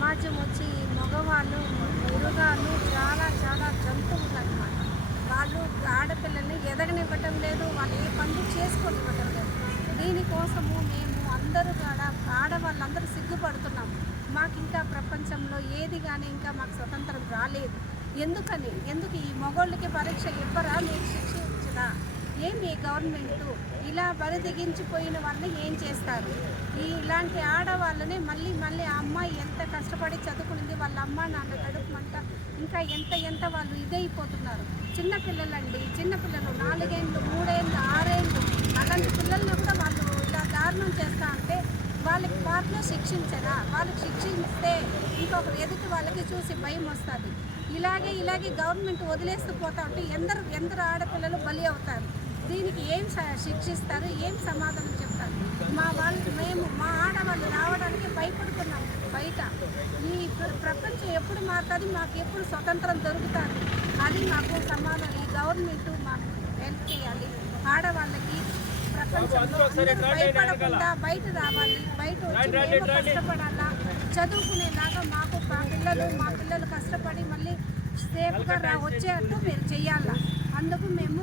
సమాజం వచ్చి మగవాళ్ళు మృగాలు చాలా చాలా జంతువులు అన్నమాట వాళ్ళు ఆడపిల్లల్ని ఎదగనివ్వటం లేదు వాళ్ళు ఏ పనులు చేసుకోనివ్వటం లేదు. దీనికోసము మేము అందరూ కూడా ఆడవాళ్ళందరూ సిగ్గుపడుతున్నాము. మాకు ఇంకా ప్రపంచంలో ఏది కానీ ఇంకా మాకు స్వతంత్రం రాలేదు. ఎందుకని? ఎందుకు ఈ మగోళ్ళకి పరీక్ష ఇవ్వరా మీకు శిక్ష ఇచ్చరా ఏమి ఈ గవర్నమెంట్ ఇలా బరి తెగించిపోయిన వాళ్ళని ఏం చేస్తారు? ఈ ఇలాంటి ఆడవాళ్ళని మళ్ళీ మళ్ళీ ఆ అమ్మాయి ఎంత కష్టపడి చదువుకునింది వాళ్ళ అమ్మ నాన్న కడుపుమంట ఇంకా ఎంత ఎంత వాళ్ళు ఇదైపోతున్నారు. చిన్నపిల్లలండి చిన్నపిల్లలు నాలుగేళ్ళు మూడేళ్ళు ఆరేళ్ళు అలాంటి పిల్లల్ని కూడా వాళ్ళు ఇలా దారుణం చేస్తా అంటే వాళ్ళకి వాటిలో శిక్షించరా? వాళ్ళకి శిక్షిస్తే ఇంకొకరు ఎదుటి వాళ్ళకి చూసి భయం వస్తుంది. ఇలాగే ఇలాగే గవర్నమెంట్ వదిలేస్తూ పోతా ఉంటే ఎందరు ఎందరు ఆడపిల్లలు బలి అవుతారు. దీనికి ఏం శిక్షిస్తారు ఏం సమాధానం చెప్తారు? మా వాళ్ళు మేము మా ఆడవాళ్ళు రావడానికి భయపడుతున్నాం బయట. ఈ ప్ర- ప్రపంచం ఎప్పుడు మారుతుంది మాకు ఎప్పుడు స్వతంత్రం దొరుకుతుంది? అది మాకు సమాధానం. ఈ గవర్నమెంట్ మాకు హెల్ప్ చేయాలి. ఆడవాళ్ళకి ప్రపంచంలో భయపడకుండా బయట రావాలి. బయట వచ్చి కష్టపడాలా? చదువుకునేలాగా మాకు మా పిల్లలు మా పిల్లలు కష్టపడి మళ్ళీ సేఫ్గా వచ్చేట్టు మీరు చెయ్యాలా? అందుకు మేము